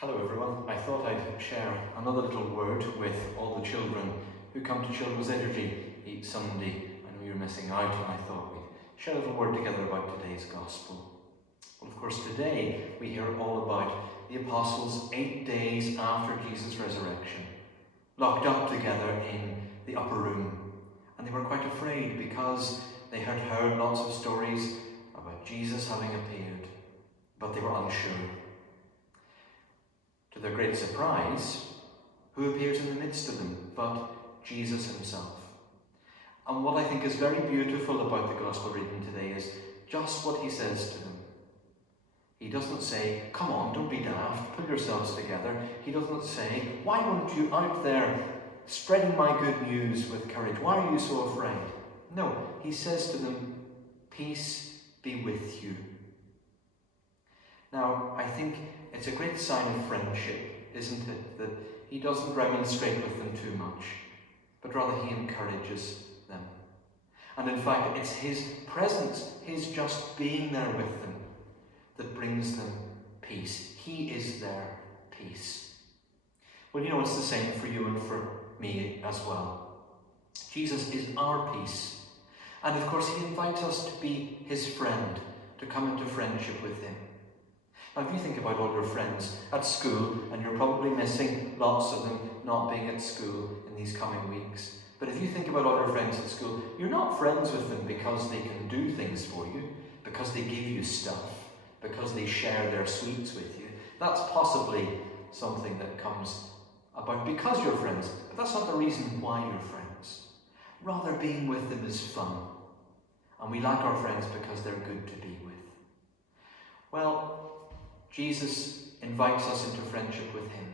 Hello everyone, I thought I'd share another little word with all the children who come to Children's Liturgy each Sunday. I know you're missing out, and I thought we'd share a little word together about today's Gospel. Well, of course, today we hear all about the Apostles 8 days after Jesus' resurrection, locked up together in the upper room. And they were quite afraid because they had heard lots of stories about Jesus having appeared, but they were unsure. To their great surprise, who appears in the midst of them but Jesus himself? And what I think is very beautiful about the Gospel reading today is just what he says to them. He doesn't say, "Come on, don't be daft, pull yourselves together." He doesn't say, "Why weren't you out there spreading my good news with courage? Why are you so afraid?" No, he says to them, "Peace be with you." Now, I think it's a great sign of friendship, isn't it, that he doesn't remonstrate with them too much, but rather he encourages them. And in fact, it's his presence, his just being there with them, that brings them peace. He is their peace. Well, you know, it's the same for you and for me as well. Jesus is our peace. And of course, he invites us to be his friend, to come into friendship with him. Now, if you think about all your friends at school, and you're probably missing lots of them not being at school in these coming weeks, but if you think about all your friends at school, you're not friends with them because they can do things for you, because they give you stuff, because they share their sweets with you. That's possibly something that comes about because you're friends, but that's not the reason why you're friends. Rather, being with them is fun, and we like our friends because they're good to be with. Well, Jesus invites us into friendship with him,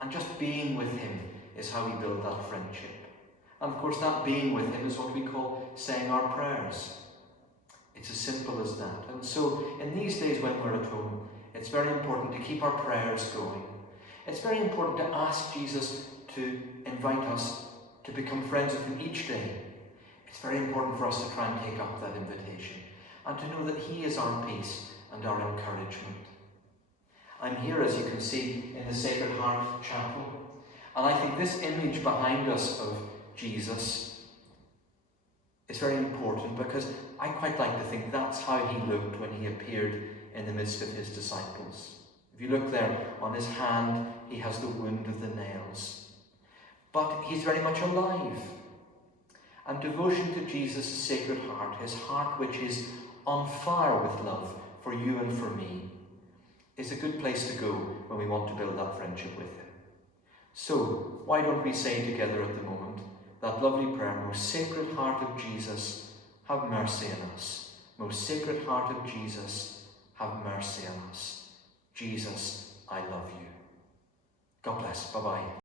and just being with him is how we build that friendship. And of course, that being with him is what we call saying our prayers. It's as simple as that. And so in these days when we're at home, it's very important to keep our prayers going. It's very important to ask Jesus to invite us to become friends with him each day. It's very important for us to try and take up that invitation and to know that he is our peace and our encouragement. I'm here, as you can see, in the Sacred Heart Chapel, and I think this image behind us of Jesus is very important because I quite like to think that's how he looked when he appeared in the midst of his disciples. If you look there on his hand, he has the wound of the nails, but he's very much alive. And devotion to Jesus' Sacred Heart, his heart which is on fire with love for you and for me, is a good place to go when we want to build that friendship with him. So, why don't we say together at the moment that lovely prayer, "Most Sacred Heart of Jesus, have mercy on us. Most Sacred Heart of Jesus, have mercy on us. Jesus, I love you." God bless. Bye-bye.